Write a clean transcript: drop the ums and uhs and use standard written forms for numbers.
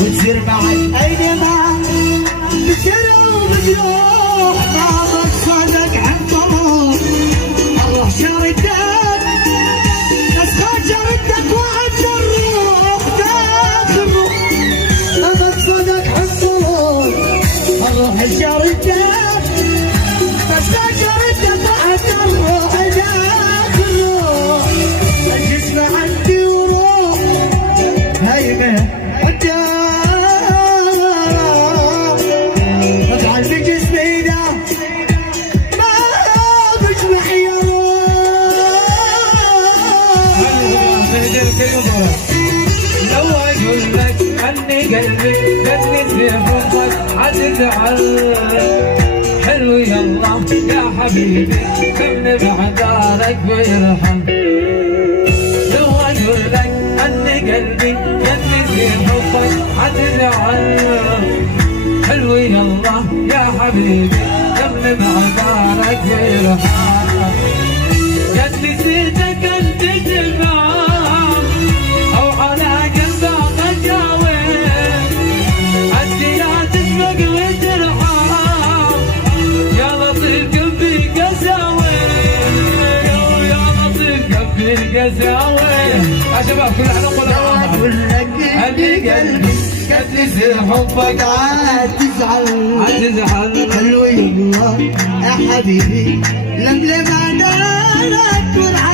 وتصير بعد اينما بسر وبجروح ما مقصدك عن طرق الله شردك اسخى شردك وعد الروح داخل الروح ما مقصدك عن طرق الله شردك اسخى شردك وعد الروح داخل الروح الجسم عندي وروح هيمه لو اقول لك عني قلبي جنت في حبك حتزعل حلو يلا يا حبيبي كم بعذارك بيرحم لو اقول لك عني قلبي جنت في حبك حتزعل حلو يلا يا حبيبي كم بعذارك بيرحم قد نسيتك انت تلمع يا شباب كلنا نقول اقول لك اني قلبي قد نسي حبك عاد تزعل حلو يا الله يا حبيبي لملم عدالك والعالم